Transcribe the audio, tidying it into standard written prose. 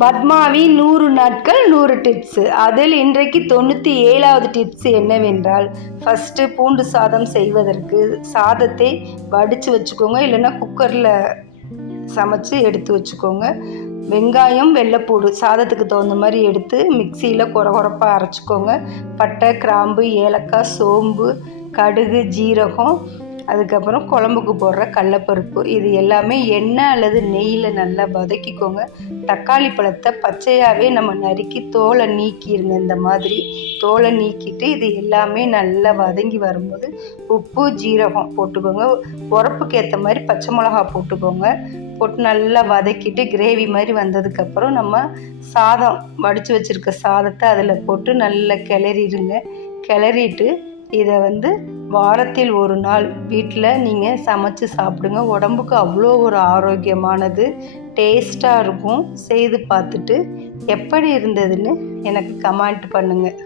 பத்மாவி 100 நாட்கள் 100 டிப்ஸு. அதில் இன்றைக்கு 97வது டிப்ஸ் என்னவென்றால், ஃபஸ்ட்டு பூண்டு சாதம் செய்வதற்கு சாதத்தை வடித்து வச்சுக்கோங்க, இல்லைன்னா குக்கரில் சமைச்சு எடுத்து வச்சுக்கோங்க. வெங்காயம், வெள்ளைப்பூடு சாதத்துக்கு தகுந்த மாதிரி எடுத்து மிக்சியில் கொரகொரப்பாக அரைச்சிக்கோங்க. பட்டை, கிராம்பு, ஏலக்காய், சோம்பு, கடுகு, ஜீரகம், அதுக்கப்புறம் குழம்புக்கு போடுற கடலப்பருப்பு, இது எல்லாமே எண்ணெய் அல்லது நெய்யில் நல்லா வதக்கிக்கோங்க. தக்காளி பழத்தை பச்சையாகவே நம்ம நறுக்கி தோலை நீக்கிடுங்க. இந்த மாதிரி தோலை நீக்கிட்டு இது எல்லாமே நல்லா வதங்கி வரும்போது உப்பு, ஜீரகம் போட்டுக்கோங்க. உரப்புக்கு ஏற்ற மாதிரி பச்சை மிளகா போட்டுக்கோங்க. போட்டு நல்லா வதக்கிட்டு கிரேவி மாதிரி வந்ததுக்கப்புறம் நம்ம சாதம் வடித்து வச்சுருக்க சாதத்தை அதில் போட்டு நல்லா கிளறிடுங்க. கிளறிட்டு இதை வாரத்தில் ஒரு நாள் வீட்டில் நீங்கள் சமைச்சு சாப்பிடுங்க. உடம்புக்கு அவ்வளோ ஒரு ஆரோக்கியமானது, டேஸ்ட்டாக இருக்கும். செய்து பார்த்துட்டு எப்படி இருந்ததுன்னு எனக்கு கமெண்ட் பண்ணுங்கள்.